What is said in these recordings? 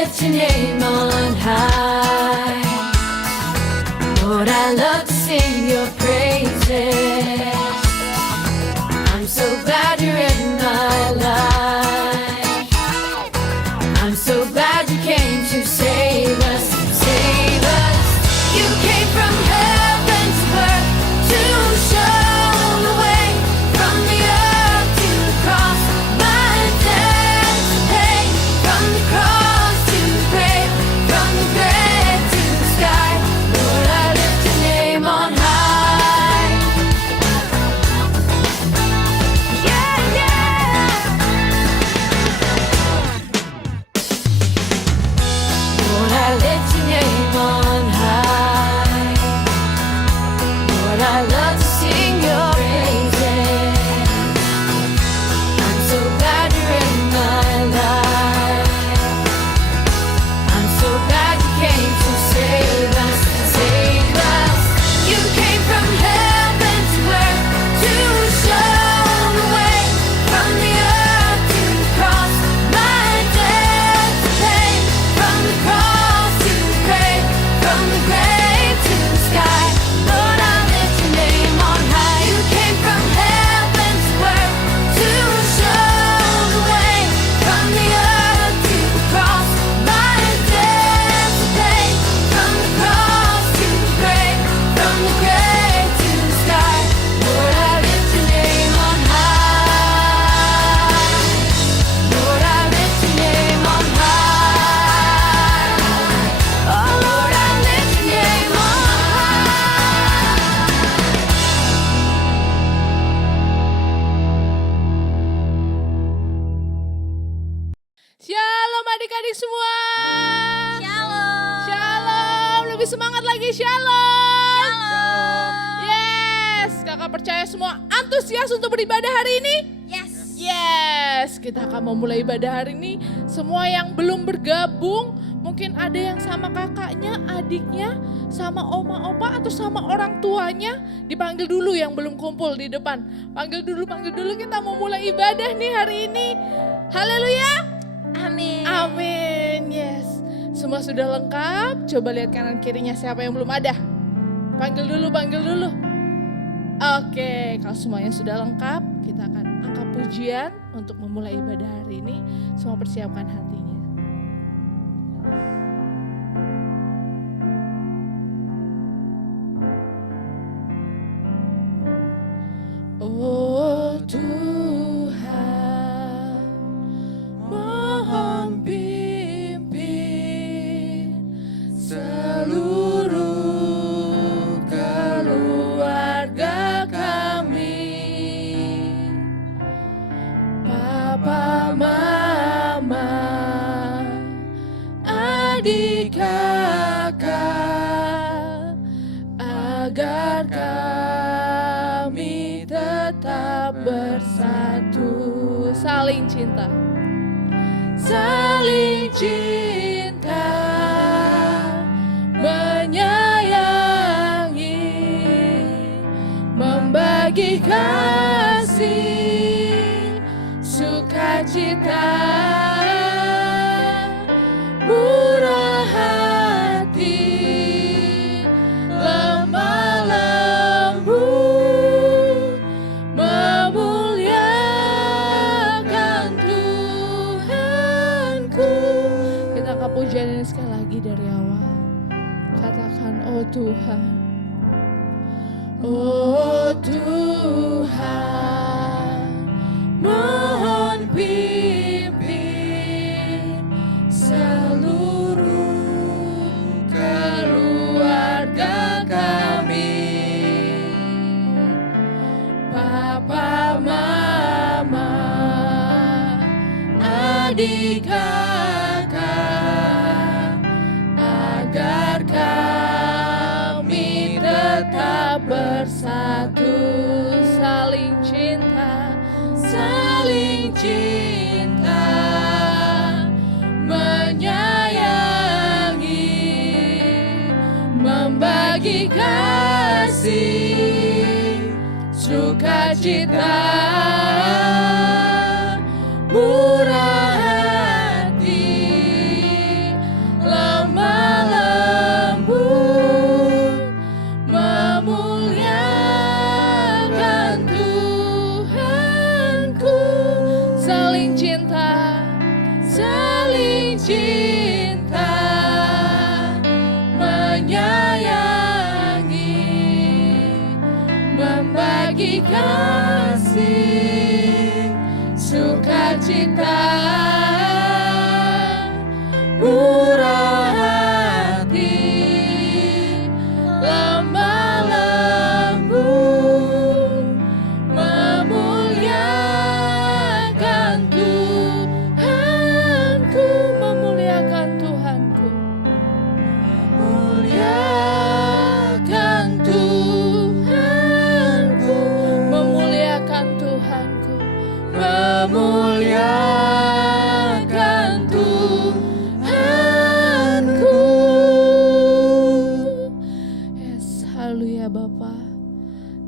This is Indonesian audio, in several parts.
lift your name on high. Lord, I love to sing your praises. I'm so glad you're in my life. I'm so glad you came to save us, save us. You came from heaven to earth to show the way, from the earth to the cross, my debt to pay, from the cross to the grave, from the grave to the sky. Lord, I lift your name on high. Yeah, yeah. Lord, I lift your name on high. Lord, I love to sing your praises. I'm so glad you're in my life. I'm so glad you came to save us, save us. You came from heaven to earth to show the way, from the earth to the cross, my debt to pay, from the cross to the grave, from the grave to the sky. Lord, I lift your name on high. You came from heaven to earth to show the way, from the earth to the cross, my debt to pay, from the cross to the grave, from the grave to the sky. Lord, I lift your name on high. Lord, I lift your name on high. Oh, Lord, I lift your name on Shalom adik-adik semua. Shalom. Shalom. Lebih semangat lagi shalom. Yes. Kakak percaya semua antusias untuk beribadah hari ini? Yes. Yes. Kita akan memulai ibadah hari ini. Semua yang belum bergabung, mungkin ada yang sama kakaknya, adiknya, sama oma opa atau sama orang tuanya, dipanggil dulu yang belum kumpul di depan. Panggil dulu kita mau mulai ibadah nih hari ini. Haleluya. Amin. Amin, yes. Semua sudah lengkap, coba lihat kanan kirinya siapa yang belum ada. Panggil dulu. Oke, kalau semuanya sudah lengkap, kita akan angkat pujian untuk memulai ibadah hari ini. Semua persiapkan hatinya. Oh Tuhan, mohon pimpin seluruh keluarga kami, Papa, Mama, adik kakak, agar kami tetap bersatu, saling cinta. Saling cinta, menyayangi, membagi kasih, sukacita, murah hati, lemah lembut, memuliakan Tuhanku. Kita angkat pujian ini sekali lagi dari awal. Katakan, oh Tuhan. Oh Tuhan, mohon pimpin seluruh keluarga kami, Papa, Mama, adik kakak, agar kami tetap bersatu, saling cinta, menyayangi, membagi kasih, sukacita, murah hati, murah hati, lemah lembut, memuliakan Tuhanku, memuliakan Tuhanku, memuliakan Tuhanku, memuliakan Tuhanku, memuliakan Tuhanku. Yes, haleluya Bapa.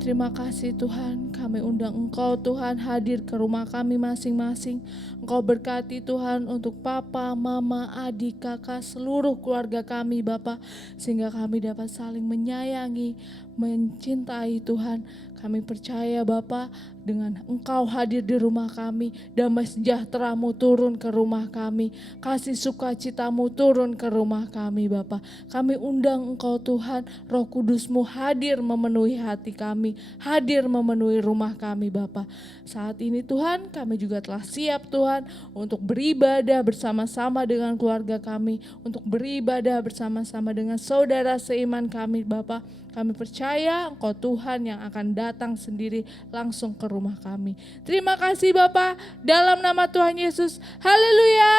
Terima kasih Tuhan, kami undang Engkau Tuhan hadir ke rumah kami masing-masing. Engkau berkati Tuhan untuk papa, mama, adik, kakak, seluruh keluarga kami Bapa. Sehingga kami dapat saling menyayangi, mencintai Tuhan. Kami percaya Bapa, dengan Engkau hadir di rumah kami, damai sejahtera-Mu turun ke rumah kami, kasih sukacita-Mu turun ke rumah kami Bapa. Kami undang Engkau Tuhan, Roh Kudus-Mu hadir memenuhi hati kami, hadir memenuhi rumah kami Bapa. Saat ini Tuhan, kami juga telah siap Tuhan untuk beribadah bersama-sama dengan keluarga kami, untuk beribadah bersama-sama dengan saudara seiman kami Bapa. Kami percaya Engkau Tuhan yang akan datang sendiri langsung ke rumah kami. Terima kasih Bapa, dalam nama Tuhan Yesus. Haleluya.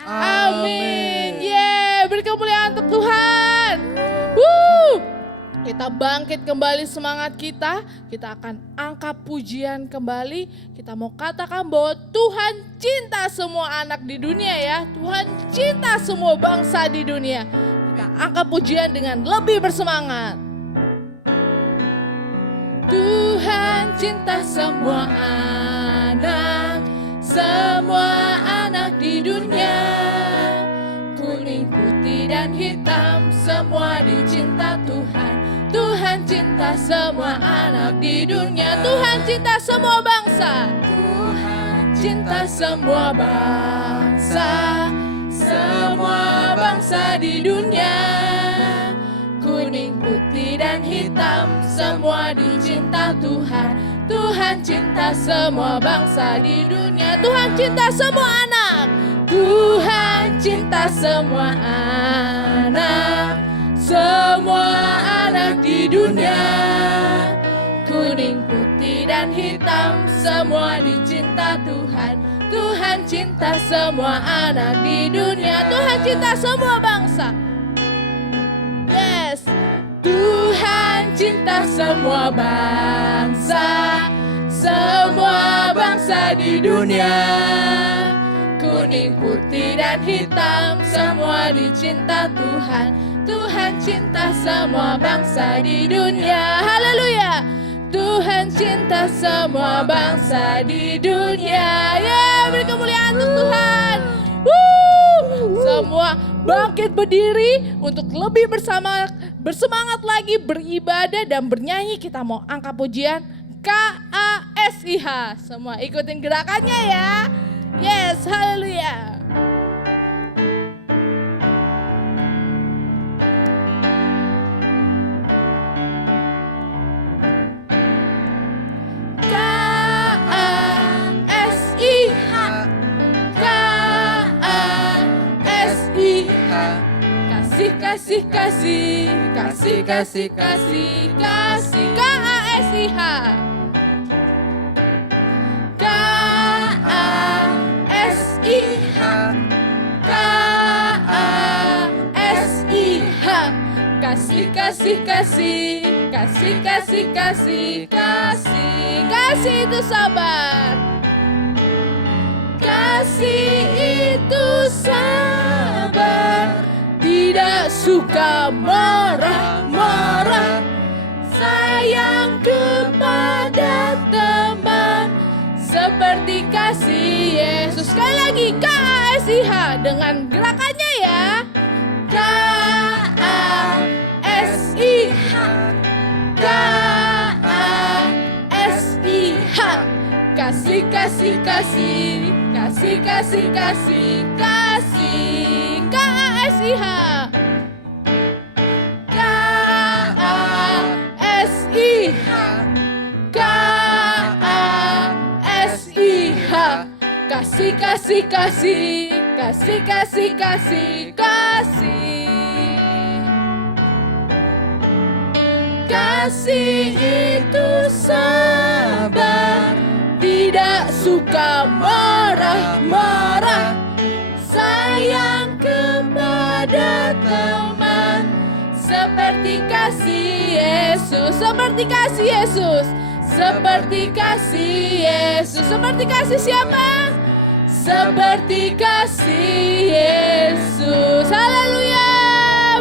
Amin. Beri kemuliaan untuk Tuhan. Kita bangkit kembali semangat kita. Kita akan angkat pujian kembali. Kita mau katakan bahwa Tuhan cinta semua anak di dunia ya. Tuhan cinta semua bangsa di dunia. Kita angkat pujian dengan lebih bersemangat. Tuhan cinta semua anak di dunia. Kuning, putih dan hitam semua dicinta Tuhan. Tuhan cinta semua anak di dunia. Tuhan cinta semua bangsa. Tuhan cinta semua bangsa di dunia. Kuning, putih dan hitam semua dicinta Tuhan. Tuhan cinta semua bangsa di dunia. Tuhan cinta semua anak. Tuhan cinta semua anak di dunia. Kuning, putih dan hitam semua dicinta Tuhan. Tuhan cinta semua anak di dunia. Tuhan cinta semua bangsa. Yes, Tuhan cinta semua bangsa di dunia. Kuning, putih dan hitam semua dicinta Tuhan. Tuhan cinta semua bangsa di dunia. Haleluya. Tuhan cinta semua bangsa di dunia. Beri kemuliaan untuk Tuhan. Semua bangkit berdiri untuk lebih bersemangat lagi beribadah dan bernyanyi. Kita mau angkat pujian KASIH. Semua ikutin gerakannya ya. Yes, haleluya. Kasih KASIH. KASIH. Kasih itu sabar. Kasih itu sabar. Tidak suka marah-marah. Sayang kepada teman seperti kasih Yesus. Sekali lagi KASIH dengan gerakannya ya. KASIH. KASIH. Kasih KASIH. KASIH. kasih, kasih, kasih, kasih. Kasih itu sabar, tidak suka marah-marah, sayang kepada teman, seperti kasih Yesus, seperti kasih Yesus, seperti kasih Yesus, seperti kasih siapa? Seperti kasih Yesus. Haleluya,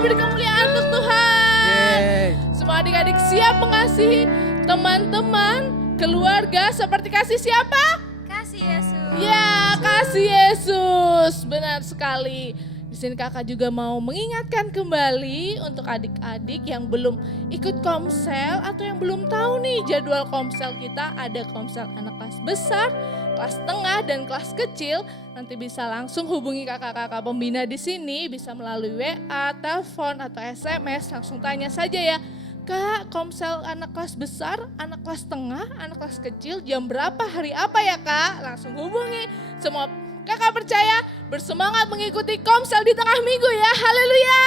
beri kemuliaan untuk Tuhan. Semua adik-adik siap mengasihi teman-teman, keluarga seperti kasih siapa? Kasih Yesus. Ya, kasih Yesus. Benar sekali. Di sini kakak juga mau mengingatkan kembali untuk adik-adik yang belum ikut komsel atau yang belum tahu nih jadwal komsel kita. Ada komsel anak kelas besar, kelas tengah, dan kelas kecil. Nanti bisa langsung hubungi kakak-kakak pembina di sini, bisa melalui WA, telepon, atau SMS. Langsung tanya saja ya, Kak, komsel anak kelas besar, anak kelas tengah, anak kelas kecil, jam berapa, hari apa ya Kak? Langsung hubungi. Semua kakak percaya bersemangat mengikuti komsel di tengah minggu ya. Haleluya.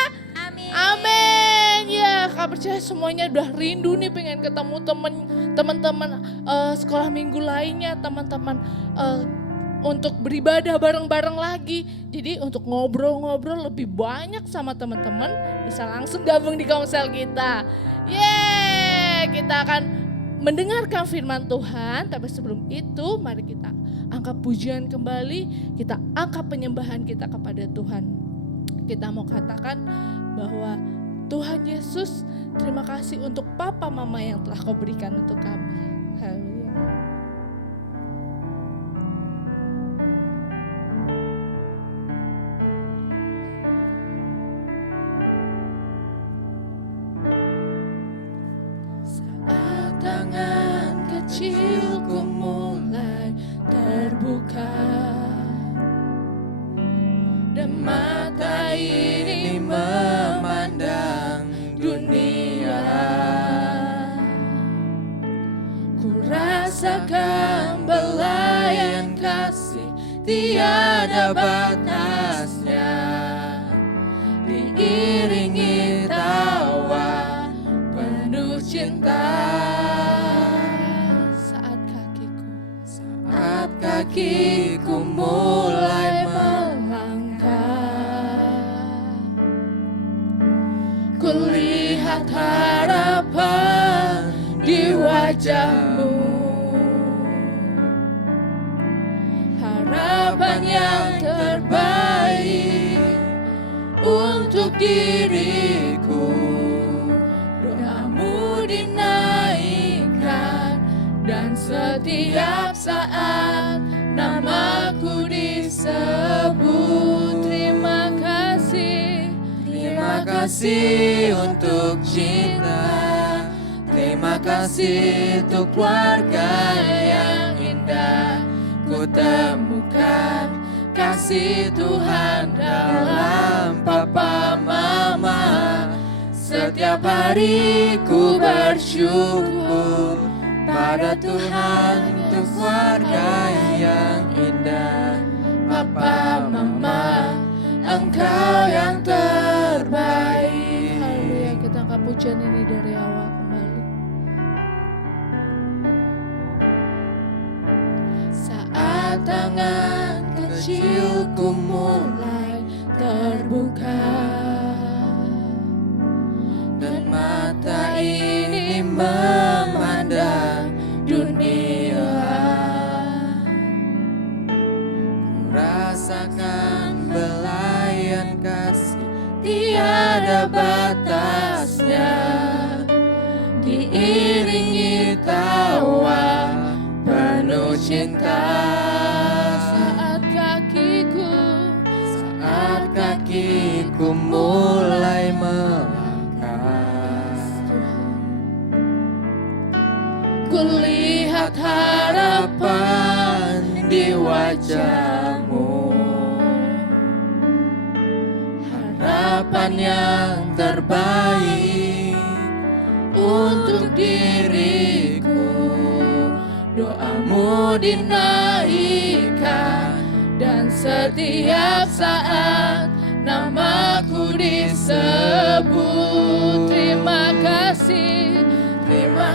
Amin. Amin. Ya, kakak percaya semuanya udah rindu nih pengen ketemu teman-teman sekolah minggu lainnya, teman-teman untuk beribadah bareng-bareng lagi. Jadi untuk ngobrol-ngobrol lebih banyak sama teman-teman, bisa langsung gabung di komsel kita. Yeay, kita akan mendengarkan firman Tuhan, tapi sebelum itu mari kita angkat pujian kembali, kita angkat penyembahan kita kepada Tuhan. Kita mau katakan bahwa Tuhan Yesus, terima kasih untuk papa mama yang telah kau berikan untuk kami. Haleluya. Tangan kecilku mulai terbuka dan mata ini memandang dunia. Ku rasakan belayan kasih tiada batasnya, diiringi tawa penuh cinta. Kakiku mulai melangkah, kulihat harapan di wajahmu, harapan yang terbaik untuk diriku. Doamu dinaikkan dan setiap saat namaku disebut. Terima kasih untuk cinta, terima kasih untuk keluarga yang indah. Ku temukan kasih Tuhan dalam papa mama. Setiap hari ku bersyukur pada Tuhan untuk keluarga yang indah. Papa, mama, Engkau yang terbaik. Haleluya, kita angkat pujian ini dari awal kembali. Saat tangan kecilku mulai terbuka dan mata ini memandang dunia, ku rasakan belayan kasih tiada batasnya, diiringi tawa penuh cinta. Saat kakiku mulai melangkah, kulihat harapan di wajahmu, harapan yang terbaik untuk diriku. Doamu dinaikkan dan Setiap saat namaku disebut. Terima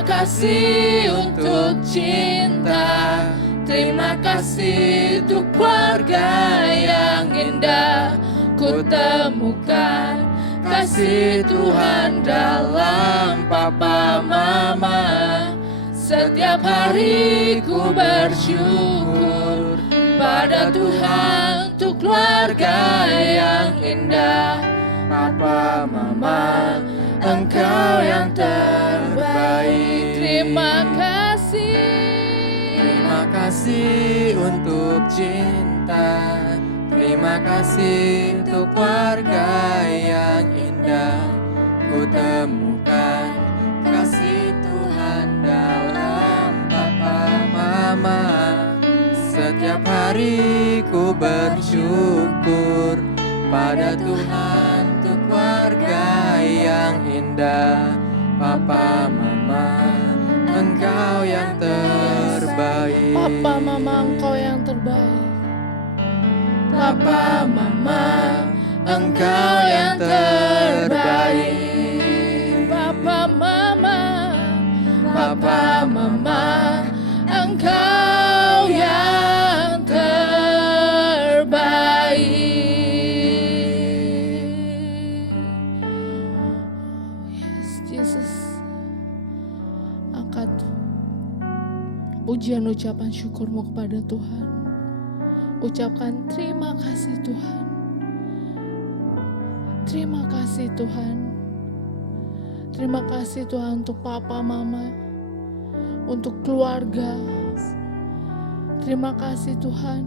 kasih untuk cinta. Terima kasih untuk keluarga yang indah. Ku temukan kasih Tuhan dalam papa mama. Setiap hari ku bersyukur pada Tuhan untuk keluarga yang indah. Papa mama, Engkau yang terbaik. Terima kasih untuk cinta. Terima kasih untuk keluarga yang indah. Ku temukan kasih Tuhan dalam papa mama. Setiap hari ku bersyukur pada Tuhan untuk keluarga yang indah. Papa mama, Engkau yang terbaik. Papa mama Engkau yang terbaik. Papa mama, Engkau yang terbaik. Papa mama, Engkau yang terbaik. Yes, Jesus. Angkat pujian ucapan syukurmu kepada Tuhan. Ucapkan terima kasih Tuhan. Terima kasih Tuhan. Terima kasih Tuhan untuk papa mama, untuk keluarga. Terima kasih Tuhan.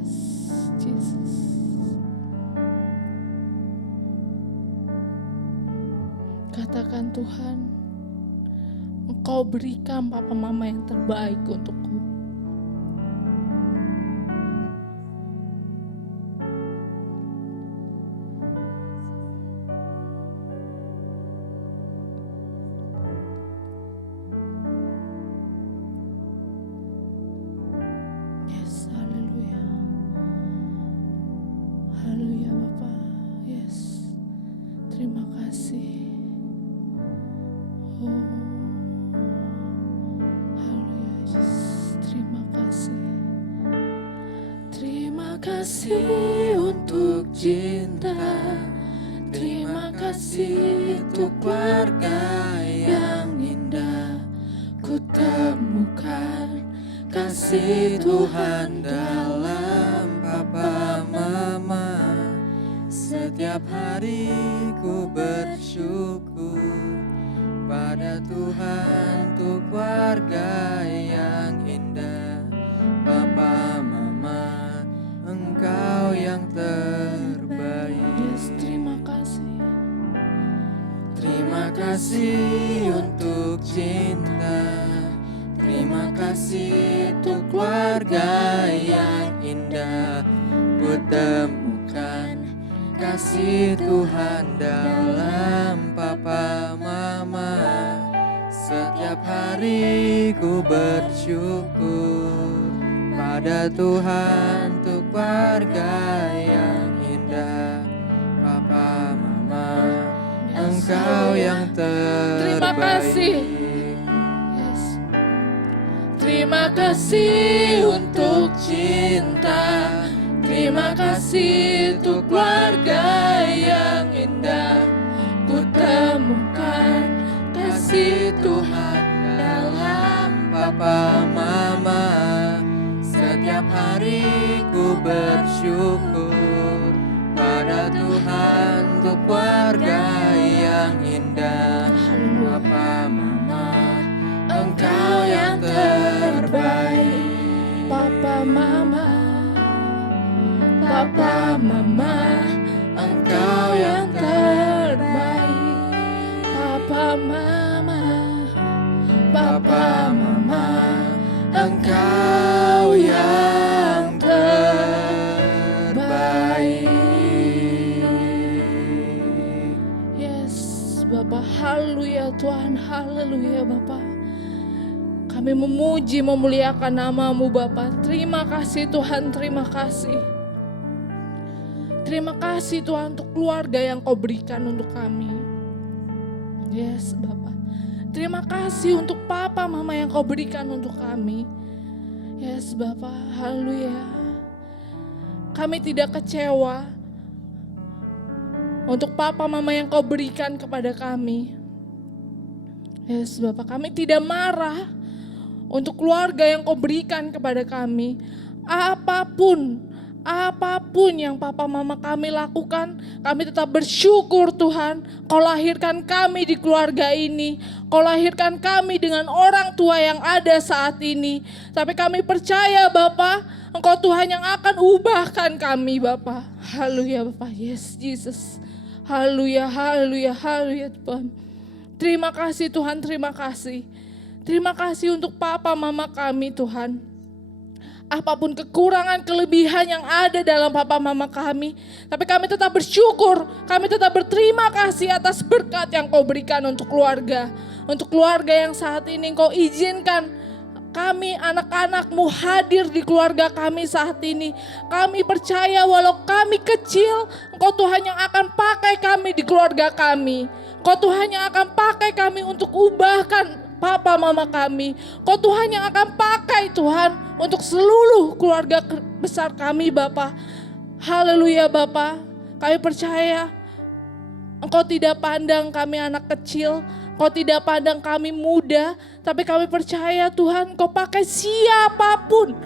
Yes, Jesus. Katakan Tuhan, Engkau berikan papa mama yang terbaik untukku. Yes, haleluya. Haleluya Bapa. Yes. Terima kasih. Oh. Terima kasih untuk cinta. Terima kasih untuk keluarga yang indah. Ku temukan kasih Tuhan dalam papa mama. Setiap hari ku bersyukur pada Tuhan untuk keluarga yang indah. Papa mama, Engkau yang terbaik. Yes, terima kasih. Terima kasih untuk cinta. Terima kasih untuk keluarga yang indah. Ku temukan kasih Tuhan dalam papa mama. Setiap hari ku bersyukur pada Tuhan untuk keluarga yang indah. Papa mama, Engkau yang terbaik. Terima kasih. Yes. Terima kasih untuk cinta. Terima kasih untuk keluarga yang indah. Ku temukan kasih Tuhan dalam papa mama. Setiap hari ku bersyukur pada Tuhan untuk keluarga yang indah. Papa mama, Engkau yang terbaik. Papa mama, Papa mama, Engkau yang terbaik. Papa mama, Papa mama, Engkau yang terbaik. yes, Bapak, haleluya Tuhan, haleluya Bapak. Kami memuji, memuliakan nama-Mu Bapa. Terima kasih Tuhan, terima kasih. Terima kasih Tuhan untuk keluarga yang Kau berikan untuk kami. Yes Bapa. Terima kasih untuk Papa Mama yang Kau berikan untuk kami. Yes Bapa, haleluya. Kami tidak kecewa untuk Papa Mama yang Kau berikan kepada kami. Yes Bapa, kami tidak marah untuk keluarga yang Kau berikan kepada kami. Apapun yang Papa Mama kami lakukan, kami tetap bersyukur Tuhan. Kau lahirkan kami di keluarga ini. Kau lahirkan kami dengan orang tua yang ada saat ini. Tapi kami percaya Bapa, Engkau Tuhan yang akan ubahkan kami Bapa. Haleluya Bapa, yes Jesus. Haleluya, haleluya, haleluya Tuhan. Terima kasih Tuhan, terima kasih. Terima kasih untuk Papa Mama kami Tuhan. Apapun kekurangan, kelebihan yang ada dalam Papa Mama kami, tapi kami tetap bersyukur, kami tetap berterima kasih atas berkat yang Kau berikan untuk keluarga. Untuk keluarga yang saat ini Kau izinkan kami anak-anak-Mu hadir di keluarga kami saat ini. Kami percaya walau kami kecil, Engkau Tuhan yang akan pakai kami di keluarga kami. Engkau Tuhan yang akan pakai kami untuk ubahkan Papa Mama kami. Kau Tuhan yang akan pakai Tuhan untuk seluruh keluarga besar kami Bapa. Haleluya Bapa. Kami percaya Engkau tidak pandang kami anak kecil, Engkau tidak pandang kami muda, tapi kami percaya Tuhan Kau pakai siapapun.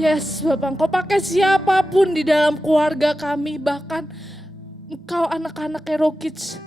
Yes Bapak, Kau pakai siapapun di dalam keluarga kami, bahkan Engkau anak-anak Hero Kids.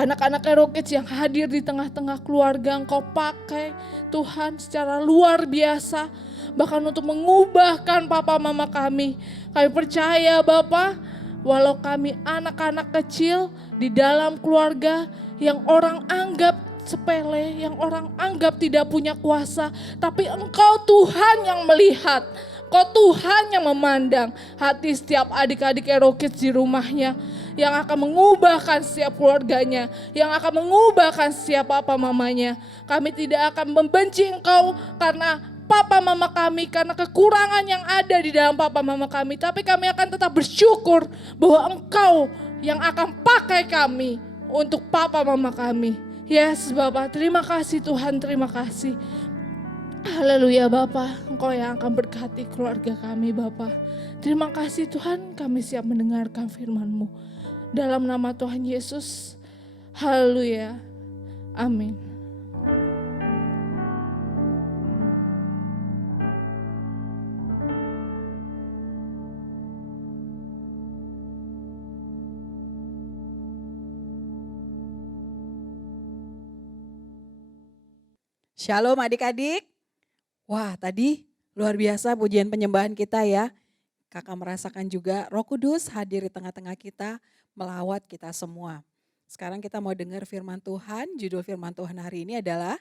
Anak-anak Hero Kids yang hadir di tengah-tengah keluarga, Engkau pakai Tuhan secara luar biasa. Bahkan untuk mengubahkan Papa Mama kami. Kami percaya Bapa, walau kami anak-anak kecil di dalam keluarga yang orang anggap sepele, yang orang anggap tidak punya kuasa. Tapi Engkau Tuhan yang melihat. Engkau Tuhan yang memandang hati setiap adik-adik Hero Kids di rumahnya. Yang akan mengubahkan setiap keluarganya, yang akan mengubahkan setiap Papa Mamanya. Kami tidak akan membenci Engkau karena Papa Mama kami, karena kekurangan yang ada di dalam Papa Mama kami. Tapi kami akan tetap bersyukur bahwa Engkau yang akan pakai kami untuk Papa Mama kami. Yes Bapak, terima kasih Tuhan, terima kasih. Haleluya Bapak, Engkau yang akan berkati keluarga kami Bapak. Terima kasih Tuhan, kami siap mendengarkan firman-Mu. Dalam nama Tuhan Yesus, haleluya, amin. Shalom adik-adik. Wah, tadi luar biasa pujian penyembahan kita ya. Kakak merasakan juga Roh Kudus hadir di tengah-tengah kita, melawat kita semua. Sekarang kita mau dengar firman Tuhan. Judul firman Tuhan hari ini adalah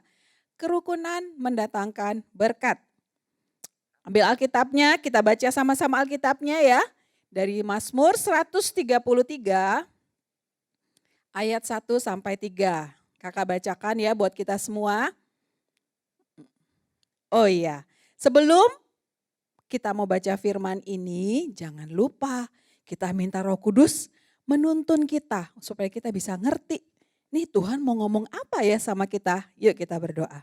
Kerukunan Mendatangkan Berkat. Ambil Alkitabnya, kita baca sama-sama Alkitabnya ya. Dari Mazmur 133 ayat 1 sampai 3. Kakak bacakan ya buat kita semua. Oh iya, sebelum kita mau baca firman ini, jangan lupa kita minta Roh Kudus menuntun kita supaya kita bisa ngerti. Nih Tuhan mau ngomong apa ya sama kita? Yuk kita berdoa.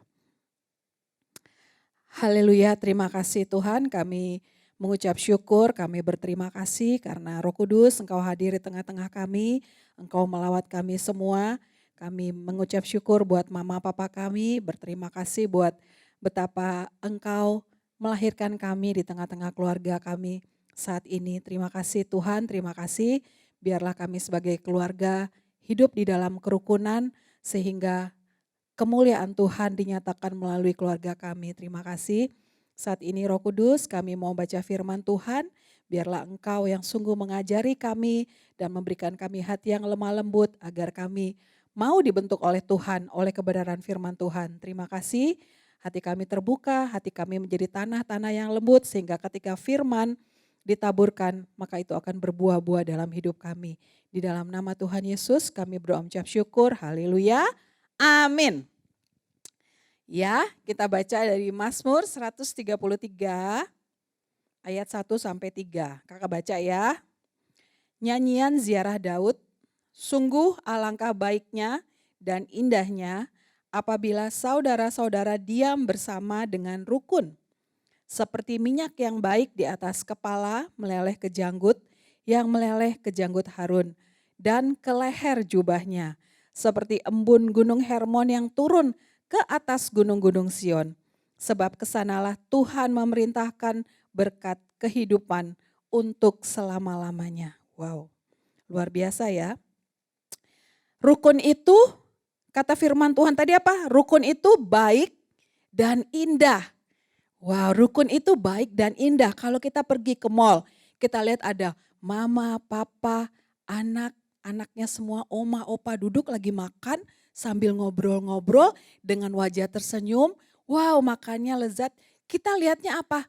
Haleluya, terima kasih Tuhan, kami mengucap syukur, kami berterima kasih karena Roh Kudus Engkau hadir di tengah-tengah kami, Engkau melawat kami semua. Kami mengucap syukur buat mama papa kami, berterima kasih buat betapa Engkau melahirkan kami di tengah-tengah keluarga kami saat ini. Terima kasih Tuhan, terima kasih. Biarlah kami sebagai keluarga hidup di dalam kerukunan sehingga kemuliaan Tuhan dinyatakan melalui keluarga kami. Terima kasih. Saat ini Roh Kudus kami mau baca firman Tuhan. Biarlah Engkau yang sungguh mengajari kami dan memberikan kami hati yang lemah lembut agar kami mau dibentuk oleh Tuhan, oleh kebenaran firman Tuhan. Terima kasih. Hati kami terbuka, hati kami menjadi tanah-tanah yang lembut sehingga ketika firman ditaburkan maka itu akan berbuah-buah dalam hidup kami. Di dalam nama Tuhan Yesus kami berdoa mengucap syukur, haleluya, amin. Ya, kita baca dari Mazmur 133 ayat 1 sampai 3. Kakak baca ya. Nyanyian ziarah Daud, sungguh alangkah baiknya dan indahnya apabila saudara-saudara diam bersama dengan rukun. Seperti minyak yang baik di atas kepala meleleh ke janggut, yang meleleh ke janggut Harun, dan ke leher jubahnya. Seperti embun gunung Hermon yang turun ke atas gunung-gunung Sion. Sebab kesanalah Tuhan memerintahkan berkat kehidupan untuk selama-lamanya. Wow, luar biasa ya. Rukun itu, kata firman Tuhan tadi apa? Rukun itu baik dan indah. Wow, rukun itu baik dan indah. Kalau kita pergi ke mall, kita lihat ada mama, papa, anak, anaknya semua oma, opa duduk lagi makan sambil ngobrol-ngobrol dengan wajah tersenyum. Wow, makannya lezat. Kita lihatnya apa?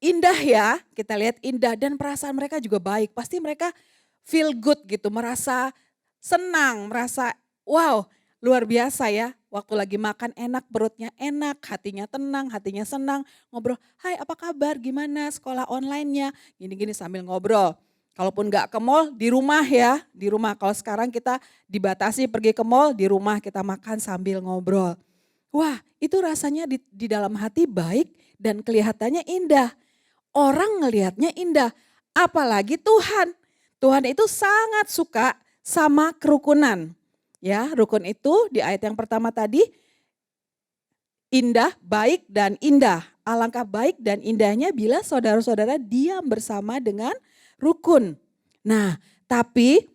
Indah ya, kita lihat indah dan perasaan mereka juga baik. Pasti mereka feel good gitu, merasa senang, merasa wow luar biasa ya. Waktu lagi makan enak, perutnya enak, hatinya tenang, hatinya senang. Ngobrol, hai apa kabar, gimana sekolah online-nya, gini-gini sambil ngobrol. Kalaupun gak ke mall, di rumah ya, di rumah. Kalau sekarang kita dibatasi pergi ke mall, di rumah kita makan sambil ngobrol. Wah itu rasanya di dalam hati baik dan kelihatannya indah. Orang ngelihatnya indah, apalagi Tuhan. Tuhan itu sangat suka sama kerukunan. Ya, rukun itu di ayat yang pertama tadi indah, baik dan indah. Alangkah baik dan indahnya bila saudara-saudara diam bersama dengan rukun. Nah, tapi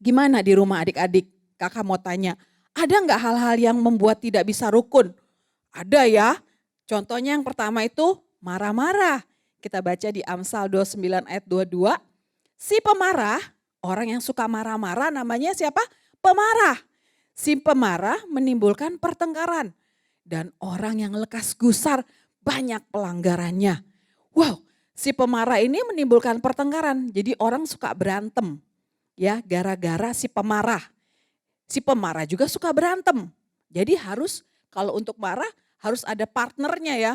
gimana di rumah adik-adik? Kakak mau tanya, ada nggak hal-hal yang membuat tidak bisa rukun? Ada ya. Contohnya yang pertama itu marah-marah. Kita baca di Amsal 29 ayat 22. Si pemarah, orang yang suka marah-marah namanya siapa? Pemarah. Si pemarah menimbulkan pertengkaran. Dan orang yang lekas gusar banyak pelanggarannya. Wow, si pemarah ini menimbulkan pertengkaran. Jadi orang suka berantem. Ya, gara-gara si pemarah. Si pemarah juga suka berantem. Jadi harus kalau untuk marah harus ada partnernya ya.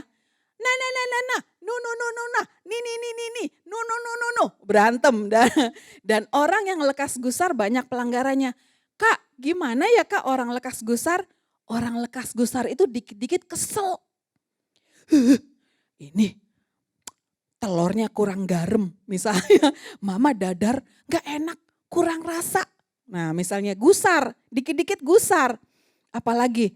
Nah, no, berantem dan orang yang lekas gusar banyak pelanggarannya. Kak, gimana ya Kak orang lekas gusar? Orang lekas gusar itu dikit-dikit kesel. Ini telurnya kurang garam misalnya, mama dadar gak enak, kurang rasa. Nah misalnya gusar, dikit-dikit gusar. Apalagi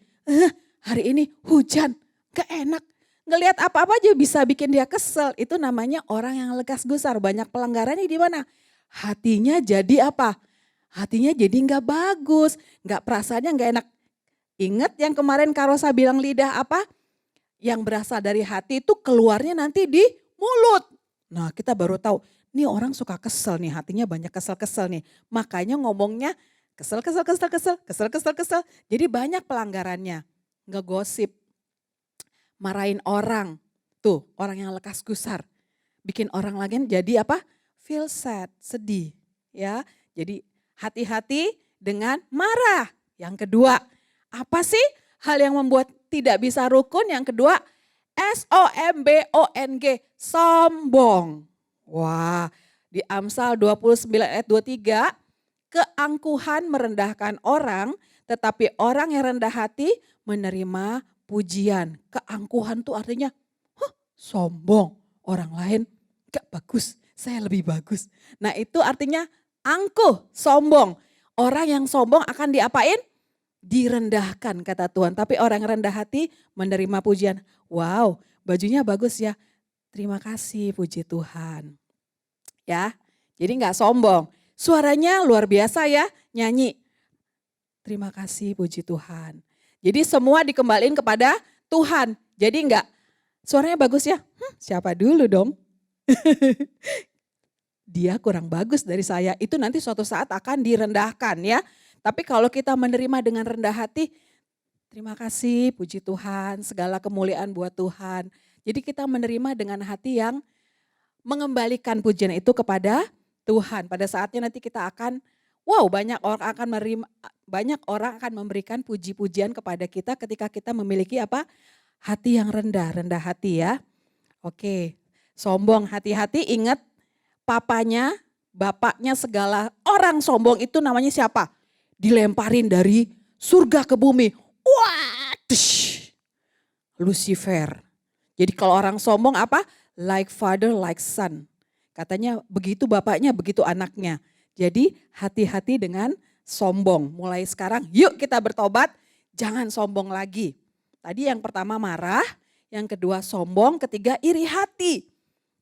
hari ini hujan, gak enak. Ngelihat apa-apa aja bisa bikin dia kesel. Itu namanya orang yang lekas gusar. Banyak pelanggarannya di mana? Hatinya jadi apa? Hatinya jadi nggak bagus, nggak perasaannya nggak enak. Ingat yang kemarin Kak Rosa bilang lidah apa? Yang berasal dari hati itu keluarnya nanti di mulut. Nah kita baru tahu, nih orang suka kesel nih, hatinya banyak kesel-kesel nih. Makanya ngomongnya kesel. Jadi banyak pelanggarannya. Ngegosip, marahin orang. Tuh orang yang lekas gusar. Bikin orang lain jadi apa? Feel sad, sedih. Ya, jadi hati-hati dengan marah. Yang kedua, apa sih hal yang membuat tidak bisa rukun? Yang kedua, SOMBONG, sombong. Wah, di Amsal 29 ayat 23, keangkuhan merendahkan orang, tetapi orang yang rendah hati menerima pujian. Keangkuhan tuh artinya, sombong. Orang lain gak bagus, saya lebih bagus. Nah itu artinya angkuh, sombong. Orang yang sombong akan diapain? Direndahkan kata Tuhan. Tapi orang yang rendah hati menerima pujian. Wow, bajunya bagus ya. Terima kasih, puji Tuhan. Ya, jadi gak sombong. Suaranya luar biasa ya, nyanyi. Terima kasih, puji Tuhan. Jadi semua dikembalikan kepada Tuhan. Jadi enggak, suaranya bagus ya, siapa dulu dong? Dia kurang bagus dari saya, itu nanti suatu saat akan direndahkan ya. Tapi kalau kita menerima dengan rendah hati, terima kasih, puji Tuhan, segala kemuliaan buat Tuhan. Jadi kita menerima dengan hati yang mengembalikan pujian itu kepada Tuhan. Pada saatnya nanti kita akan, Wow, banyak orang akan memberikan puji-pujian kepada kita ketika kita memiliki apa? Hati yang rendah hati ya. Oke, sombong, hati-hati, ingat papanya, bapaknya segala orang sombong itu namanya siapa? Dilemparin dari surga ke bumi. Wah, Lucifer. Jadi kalau orang sombong apa? Like father, like son. Katanya begitu bapaknya, begitu anaknya. Jadi hati-hati dengan sombong. Mulai sekarang yuk kita bertobat, jangan sombong lagi. Tadi yang pertama marah, yang kedua sombong, ketiga iri hati.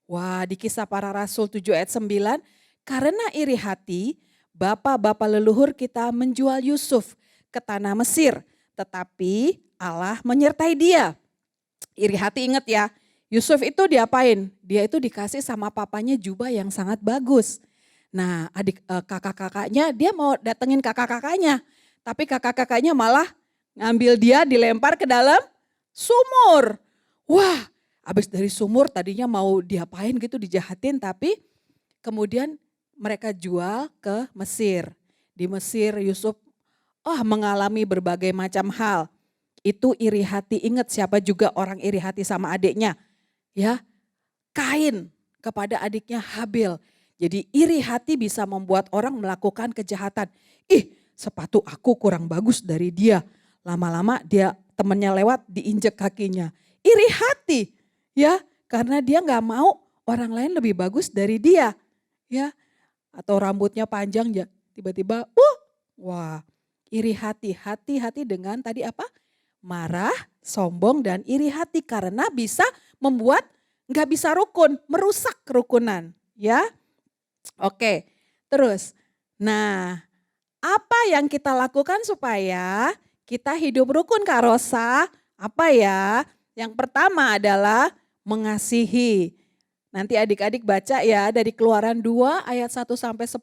Wah, di Kisah Para Rasul 7 ayat 9, karena iri hati, bapak-bapak leluhur kita menjual Yusuf ke tanah Mesir. Tetapi Allah menyertai dia. Iri hati ingat ya, Yusuf itu diapain? Dia itu dikasih sama papanya jubah yang sangat bagus. Nah kakak-kakaknya dia mau datengin kakak-kakaknya. Tapi kakak-kakaknya malah ngambil dia dilempar ke dalam sumur. Wah, habis dari sumur tadinya mau diapain gitu, dijahatin, tapi kemudian mereka jual ke Mesir. Di Mesir Yusuf mengalami berbagai macam hal. Itu iri hati, ingat siapa juga orang iri hati sama adiknya. Ya, Kain kepada adiknya Habil. Jadi iri hati bisa membuat orang melakukan kejahatan. Sepatu aku kurang bagus dari dia. Lama-lama dia temannya lewat diinjek kakinya. Iri hati ya, karena dia nggak mau orang lain lebih bagus dari dia. Ya, atau rambutnya panjang ya, tiba-tiba wah, iri hati. Hati-hati dengan tadi apa? Marah, sombong dan iri hati karena bisa membuat nggak bisa rukun, merusak kerukunan, ya. Oke, terus, nah apa yang kita lakukan supaya kita hidup rukun Kak Rosa? Apa ya? Yang pertama adalah mengasihi. Nanti adik-adik baca ya dari Keluaran 2 ayat 1 sampai 10.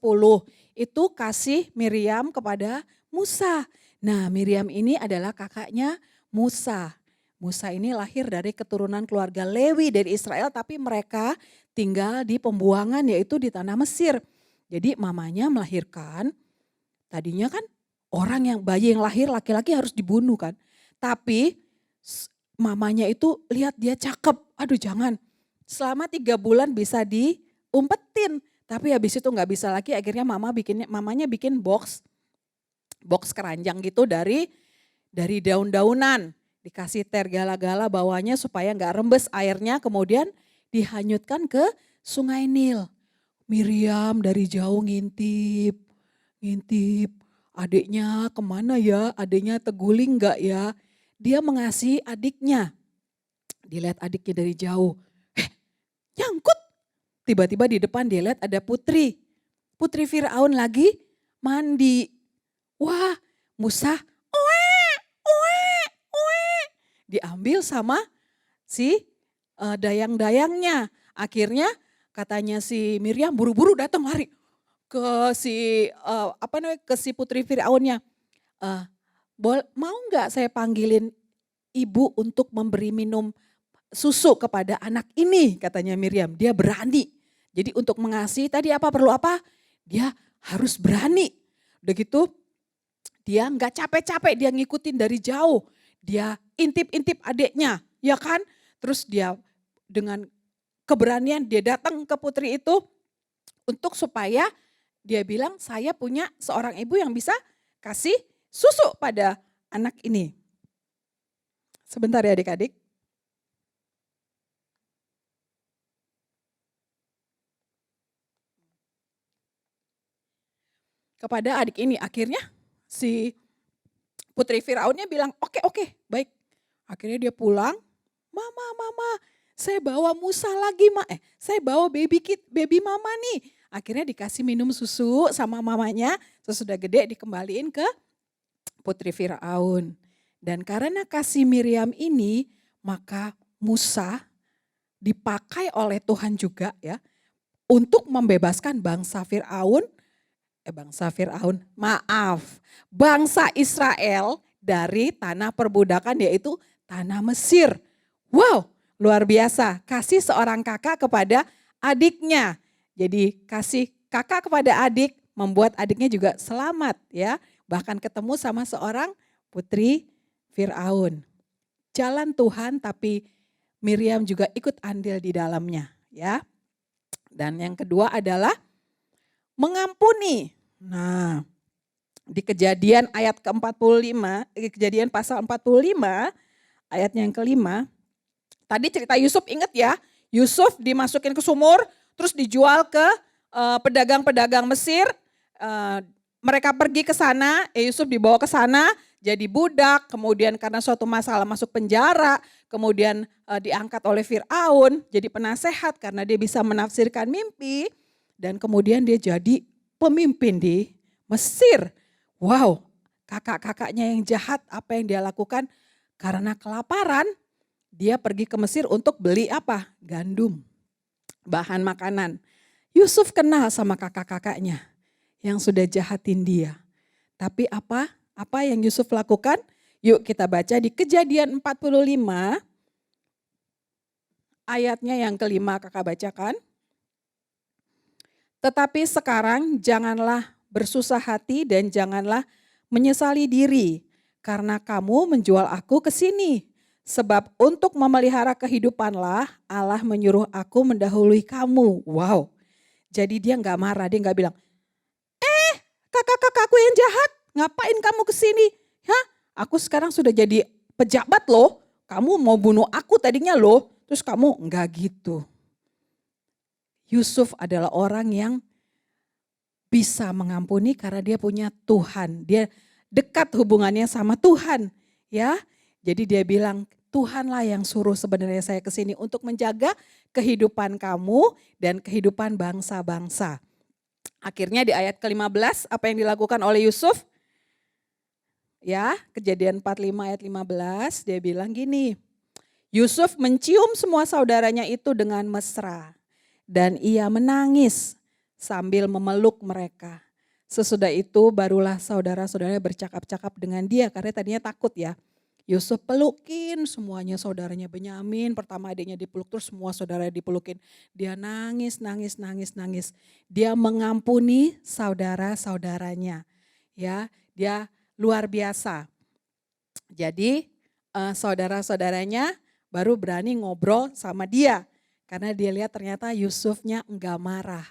Itu kasih Miriam kepada Musa. Nah, Miriam ini adalah kakaknya Musa. Musa ini lahir dari keturunan keluarga Lewi dari Israel, tapi mereka tinggal di pembuangan yaitu di tanah Mesir. Jadi mamanya melahirkan, tadinya kan bayi yang lahir laki-laki harus dibunuh kan. Tapi mamanya itu lihat dia cakep, aduh jangan. Selama 3 bulan bisa diumpetin, tapi habis itu nggak bisa lagi, akhirnya mamanya bikin box keranjang gitu dari daun-daunan, dikasih tergala-gala bawahnya supaya nggak rembes airnya, kemudian dihanyutkan ke Sungai Nil. Miriam dari jauh ngintip, adiknya kemana ya, adiknya teguling nggak ya, dia mengasihi adiknya. Dilihat adiknya dari jauh, nyangkut, tiba-tiba di depan dia lihat ada putri Firaun lagi mandi. Wah, Musa, diambil sama si dayang-dayangnya. Akhirnya katanya si Miriam buru-buru datang lari ke si putri Firaunnya. Mau nggak saya panggilin ibu untuk memberi minum susu kepada anak ini, katanya Miriam. Dia berani. Jadi untuk mengasihi tadi perlu apa? Dia harus berani. Udah gitu dia nggak capek-capek, dia ngikutin dari jauh. Dia intip-intip adiknya, ya kan? Terus dia dengan keberanian dia datang ke putri itu untuk supaya dia bilang saya punya seorang ibu yang bisa kasih susu pada anak ini. Sebentar ya adik-adik. Kepada adik ini akhirnya si putri Firaunnya bilang oke, baik. Akhirnya dia pulang, mama, saya bawa Musa lagi saya bawa baby mama nih. Akhirnya dikasih minum susu sama mamanya, sesudah gede dikembaliin ke putri Firaun. Dan karena kasih Miriam ini, maka Musa dipakai oleh Tuhan juga ya, untuk membebaskan bangsa Israel dari tanah perbudakan yaitu tanah Mesir. Wow, luar biasa. Kasih seorang kakak kepada adiknya. Jadi kasih kakak kepada adik membuat adiknya juga selamat ya. Bahkan ketemu sama seorang putri Firaun. Jalan Tuhan tapi Miriam juga ikut andil di dalamnya ya. Dan yang kedua adalah mengampuni. Nah, di Kejadian ayat ke-45, Kejadian pasal 45 ayatnya yang kelima. Tadi cerita Yusuf, ingat ya, Yusuf dimasukin ke sumur, terus dijual ke pedagang-pedagang Mesir. Mereka pergi ke sana, Yusuf dibawa ke sana, jadi budak, kemudian karena suatu masalah masuk penjara, kemudian diangkat oleh Firaun, jadi penasehat karena dia bisa menafsirkan mimpi, dan kemudian dia jadi pemimpin di Mesir. Wow, kakak-kakaknya yang jahat, apa yang dia lakukan? Karena kelaparan, dia pergi ke Mesir untuk beli apa? Gandum, bahan makanan. Yusuf kenal sama kakak-kakaknya yang sudah jahatin dia. Tapi apa yang Yusuf lakukan? Yuk kita baca di Kejadian 45 ayatnya yang kelima, kakak bacakan. Tetapi sekarang janganlah bersusah hati dan janganlah menyesali diri karena kamu menjual aku ke sini. Sebab untuk memelihara kehidupanlah Allah menyuruh aku mendahului kamu. Wow, jadi dia gak marah, dia gak bilang, kakak-kakakku yang jahat, ngapain kamu ke sini? Hah? Aku sekarang sudah jadi pejabat loh, kamu mau bunuh aku tadinya loh, terus kamu enggak gitu. Yusuf adalah orang yang bisa mengampuni karena dia punya Tuhan. Dia dekat hubungannya sama Tuhan, ya. Jadi dia bilang, Tuhanlah yang suruh sebenarnya saya ke sini untuk menjaga kehidupan kamu dan kehidupan bangsa-bangsa. Akhirnya di ayat ke-15 apa yang dilakukan oleh Yusuf? Ya, Kejadian 45 ayat 15 dia bilang gini. Yusuf mencium semua saudaranya itu dengan mesra dan ia menangis sambil memeluk mereka. Sesudah itu barulah saudara-saudaranya bercakap-cakap dengan dia karena tadinya takut ya. Yusuf pelukin semuanya saudaranya Benyamin, pertama adiknya dipeluk terus semua saudara dipelukin. Dia nangis. Dia mengampuni saudara-saudaranya. Ya, dia luar biasa. Jadi saudara-saudaranya baru berani ngobrol sama dia. Karena dia lihat ternyata Yusufnya enggak marah.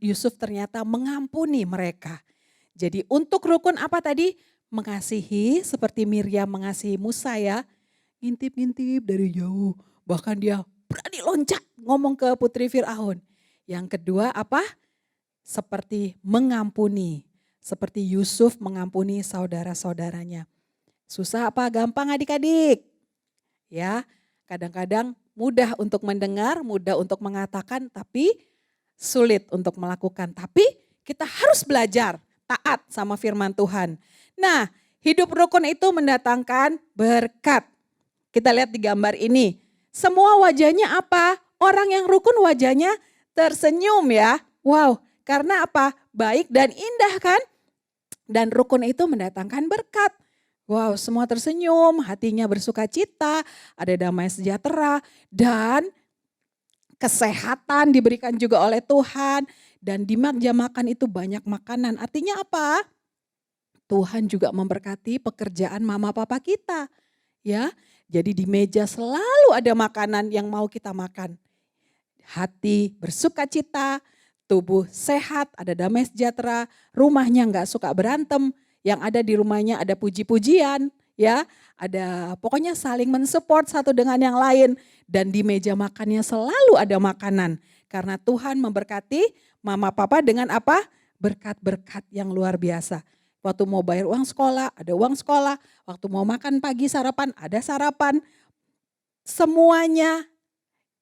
Yusuf ternyata mengampuni mereka. Jadi untuk rukun apa tadi? Mengasihi seperti Miriam mengasihi Musa ya. Ngintip-ngintip dari jauh. Bahkan dia berani loncat ngomong ke putri Firaun. Yang kedua apa? Seperti mengampuni. Seperti Yusuf mengampuni saudara-saudaranya. Susah apa? Gampang adik-adik? Ya, kadang-kadang mudah untuk mendengar, mudah untuk mengatakan, tapi sulit untuk melakukan. Tapi kita harus belajar taat sama firman Tuhan. Nah, hidup rukun itu mendatangkan berkat. Kita lihat di gambar ini. Semua wajahnya apa? Orang yang rukun wajahnya tersenyum ya. Wow, karena apa? Baik dan indah kan? Dan rukun itu mendatangkan berkat. Wow, semua tersenyum, hatinya bersuka cita, ada damai sejahtera, dan kesehatan diberikan juga oleh Tuhan. Dan di meja makan itu banyak makanan. Artinya apa? Tuhan juga memberkati pekerjaan mama papa kita. Ya, jadi di meja selalu ada makanan yang mau kita makan. Hati bersuka cita, tubuh sehat, ada damai sejahtera, rumahnya enggak suka berantem. Yang ada di rumahnya ada puji-pujian, ya, ada pokoknya saling mensupport satu dengan yang lain. Dan di meja makannya selalu ada makanan. Karena Tuhan memberkati mama papa dengan apa? Berkat-berkat yang luar biasa. Waktu mau bayar uang sekolah, ada uang sekolah. Waktu mau makan pagi sarapan, ada sarapan. Semuanya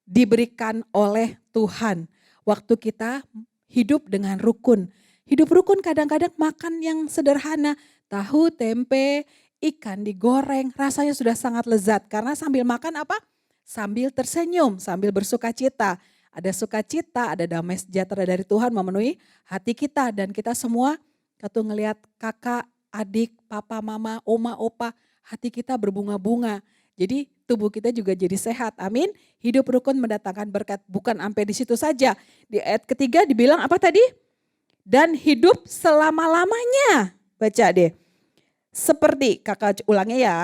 diberikan oleh Tuhan. Waktu kita hidup dengan rukun. Hidup rukun kadang-kadang makan yang sederhana. Tahu, tempe, ikan digoreng, rasanya sudah sangat lezat. Karena sambil makan apa? Sambil tersenyum, sambil bersuka cita. Ada sukacita, ada damai sejahtera dari Tuhan memenuhi hati kita. Dan kita semua waktu ngelihat kakak, adik, papa, mama, oma, opa, hati kita berbunga-bunga. Jadi tubuh kita juga jadi sehat. Amin. Hidup rukun mendatangkan berkat. Bukan sampai di situ saja. Di ayat ketiga dibilang apa tadi? dan hidup selama-lamanya. Baca deh. Seperti, kakak ulangnya ya.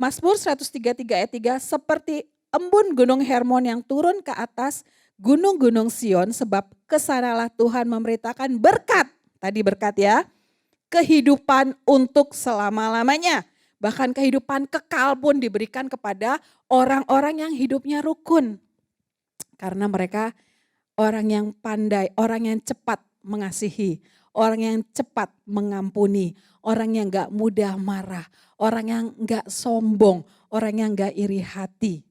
Mazmur 133 ayat 3, seperti embun gunung Hermon yang turun ke atas gunung-gunung Sion, sebab kesanalah Tuhan memberitakan berkat. Tadi berkat ya. Kehidupan untuk selama-lamanya. Bahkan kehidupan kekal pun diberikan kepada orang-orang yang hidupnya rukun. Karena mereka orang yang pandai, orang yang cepat mengasihi, orang yang cepat mengampuni, orang yang gak mudah marah, orang yang gak sombong, orang yang gak iri hati.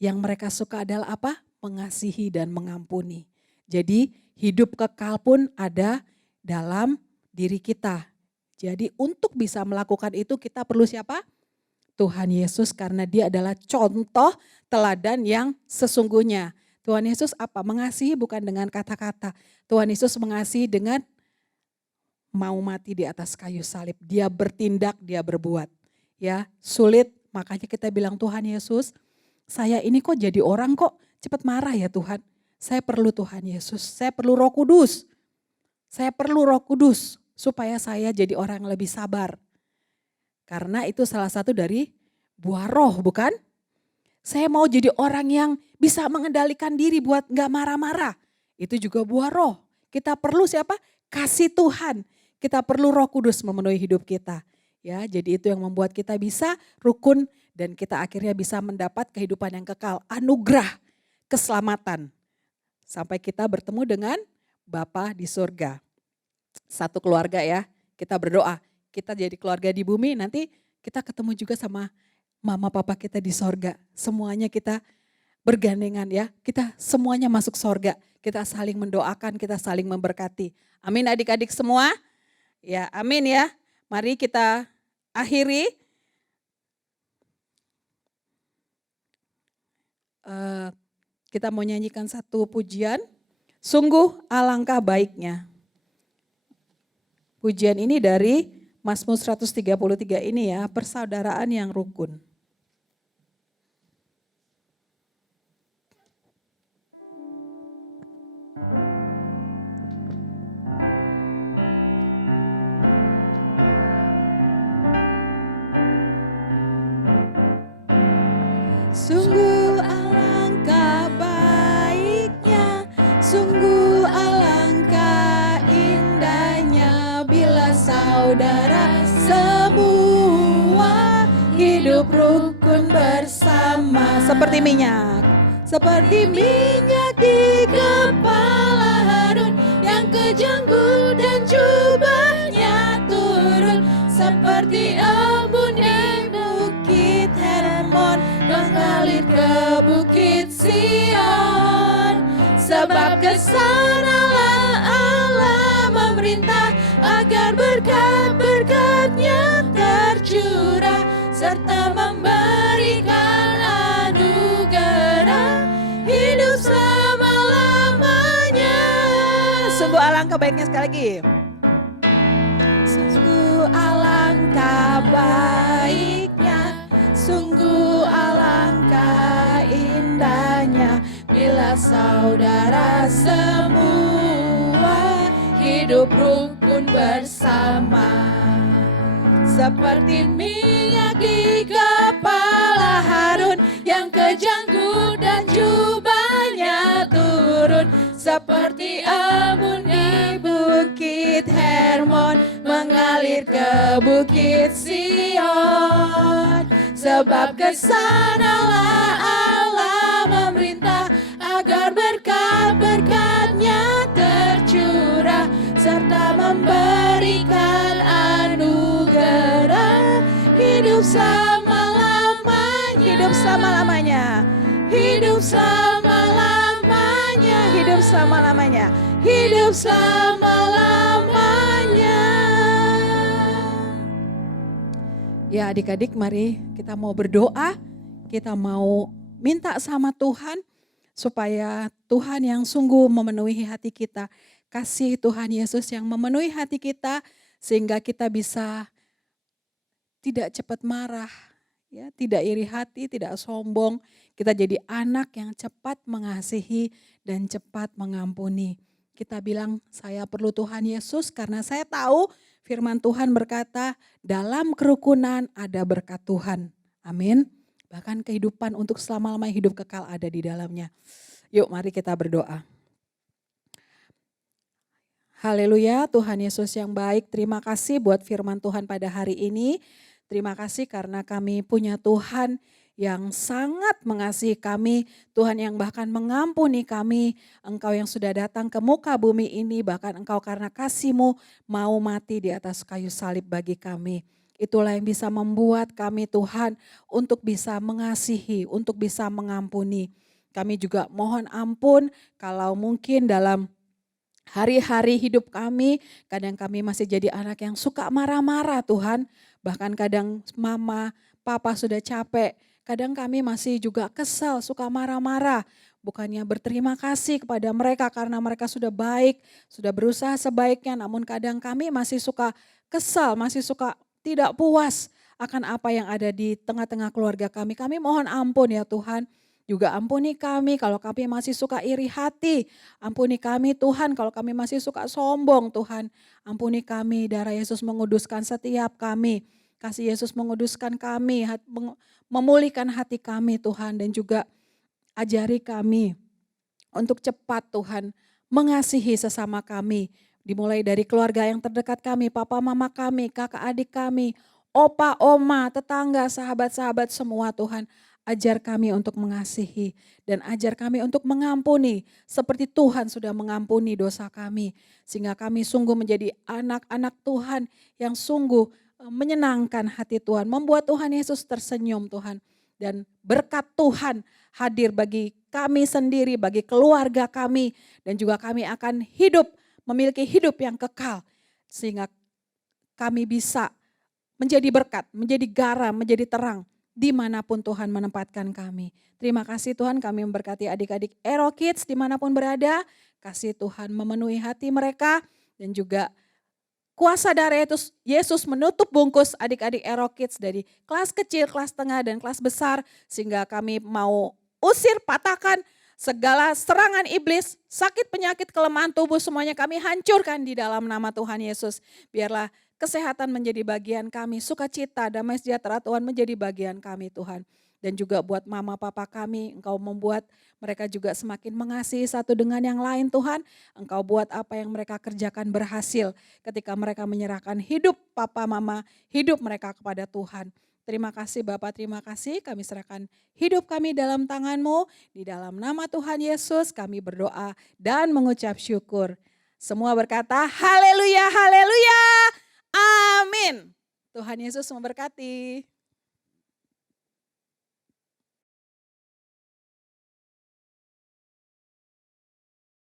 Yang mereka suka adalah apa? Mengasihi dan mengampuni. Jadi hidup kekal pun ada dalam diri kita. Jadi untuk bisa melakukan itu kita perlu siapa? Tuhan Yesus, karena dia adalah contoh teladan yang sesungguhnya. Tuhan Yesus apa? Mengasihi bukan dengan kata-kata. Tuhan Yesus mengasihi dengan mau mati di atas kayu salib. Dia bertindak, dia berbuat. Ya, sulit, makanya kita bilang Tuhan Yesus, saya ini kok jadi orang kok cepat marah ya Tuhan. Saya perlu Tuhan Yesus, saya perlu Roh Kudus. Saya perlu Roh Kudus supaya saya jadi orang yang lebih sabar. Karena itu salah satu dari buah roh, bukan? Saya mau jadi orang yang bisa mengendalikan diri buat gak marah-marah. Itu juga buah roh. Kita perlu siapa? Kasih Tuhan. Kita perlu Roh Kudus memenuhi hidup kita. Ya, jadi itu yang membuat kita bisa rukun dan kita akhirnya bisa mendapat kehidupan yang kekal. Anugerah, keselamatan. Sampai kita bertemu dengan Bapa di surga. Satu keluarga ya, kita berdoa. Kita jadi keluarga di bumi, nanti kita ketemu juga sama mama papa kita di sorga. Semuanya kita bergandengan ya, kita semuanya masuk sorga. Kita saling mendoakan, kita saling memberkati. Amin adik-adik semua. Ya, amin ya. Mari kita akhiri. Kita mau nyanyikan satu pujian. Sungguh alangkah baiknya. Pujian ini dari Mazmur 133 ini ya, persaudaraan yang rukun. Sungguh alangkah baiknya, sungguh alangkah indahnya bila saudara semua hidup rukun bersama. Seperti minyak di kepala Harun yang kejanggut dan jubahnya turun seperti embun di bukit Hermon mengalir ke bukit Sion. Sebab kesanalah Allah memerintah agar berkat-berkatnya tercurah serta memberikan anugerah hidup selama-lamanya. Sungguh alangkah baiknya, sekali lagi. Sungguh alangkah baiknya, sungguh alangkah indahnya bila saudara semua hidup rukun bersama. Seperti minyak di kepala Harun yang kejanggut dan jubahnya turun seperti embun di bukit Hermon mengalir ke bukit Sion. Sebab kesanalah Allah memerintah agar berkat-berkatnya tercurah serta memberikan anugerah hidup selama-lamanya. Hidup selama-lamanya. Hidup selama-lamanya. Hidup selama-lamanya. Hidup selama-lamanya. Ya adik-adik, mari kita mau berdoa. Kita mau minta sama Tuhan supaya Tuhan yang sungguh memenuhi hati kita. Kasih Tuhan Yesus yang memenuhi hati kita sehingga kita bisa tidak cepat marah, ya, tidak iri hati, tidak sombong. Kita jadi anak yang cepat mengasihi dan cepat mengampuni. Kita bilang saya perlu Tuhan Yesus karena saya tahu firman Tuhan berkata dalam kerukunan ada berkat Tuhan. Amin. Bahkan kehidupan untuk selama-lamanya hidup kekal ada di dalamnya. Yuk mari kita berdoa. Haleluya, Tuhan Yesus yang baik, terima kasih buat firman Tuhan pada hari ini. Terima kasih karena kami punya Tuhan yang sangat mengasihi kami, Tuhan yang bahkan mengampuni kami, Engkau yang sudah datang ke muka bumi ini, bahkan Engkau karena kasih-Mu mau mati di atas kayu salib bagi kami. Itulah yang bisa membuat kami Tuhan untuk bisa mengasihi, untuk bisa mengampuni. Kami juga mohon ampun kalau mungkin dalam hari-hari hidup kami, kadang kami masih jadi anak yang suka marah-marah Tuhan. Bahkan kadang mama, papa sudah capek. Kadang kami masih juga kesal, suka marah-marah. Bukannya berterima kasih kepada mereka karena mereka sudah baik, sudah berusaha sebaiknya. Namun kadang kami masih suka kesal, masih suka tidak puas akan apa yang ada di tengah-tengah keluarga kami. Kami mohon ampun ya Tuhan. Juga ampuni kami kalau kami masih suka iri hati. Ampuni kami Tuhan kalau kami masih suka sombong Tuhan. Ampuni kami, darah Yesus menguduskan setiap kami. Kasih Yesus menguduskan kami, memulihkan hati kami Tuhan. Dan juga ajari kami untuk cepat Tuhan mengasihi sesama kami. Dimulai dari keluarga yang terdekat kami, papa mama kami, kakak adik kami, opa, oma, tetangga, sahabat-sahabat semua Tuhan. Ajar kami untuk mengasihi dan ajar kami untuk mengampuni seperti Tuhan sudah mengampuni dosa kami. Sehingga kami sungguh menjadi anak-anak Tuhan yang sungguh menyenangkan hati Tuhan. Membuat Tuhan Yesus tersenyum Tuhan. Dan berkat Tuhan hadir bagi kami sendiri, bagi keluarga kami. Dan juga kami akan hidup, memiliki hidup yang kekal. Sehingga kami bisa menjadi berkat, menjadi garam, menjadi terang. Dimanapun Tuhan menempatkan kami. Terima kasih Tuhan, kami memberkati adik-adik Ero Kids dimanapun berada. Kasih Tuhan memenuhi hati mereka dan juga kuasa darah Yesus menutup bungkus adik-adik Ero Kids dari kelas kecil, kelas tengah dan kelas besar. Sehingga kami mau usir, patahkan segala serangan iblis, sakit, penyakit, kelemahan tubuh semuanya kami hancurkan di dalam nama Tuhan Yesus. Biarlah kesehatan menjadi bagian kami, sukacita, damai sejahtera Tuhan menjadi bagian kami Tuhan. Dan juga buat mama papa kami, Engkau membuat mereka juga semakin mengasihi satu dengan yang lain Tuhan. Engkau buat apa yang mereka kerjakan berhasil ketika mereka menyerahkan hidup papa mama, hidup mereka kepada Tuhan. Terima kasih Bapak, terima kasih kami serahkan hidup kami dalam tangan-Mu. Di dalam nama Tuhan Yesus kami berdoa dan mengucap syukur. Semua berkata haleluya, haleluya. Amin. Tuhan Yesus memberkati.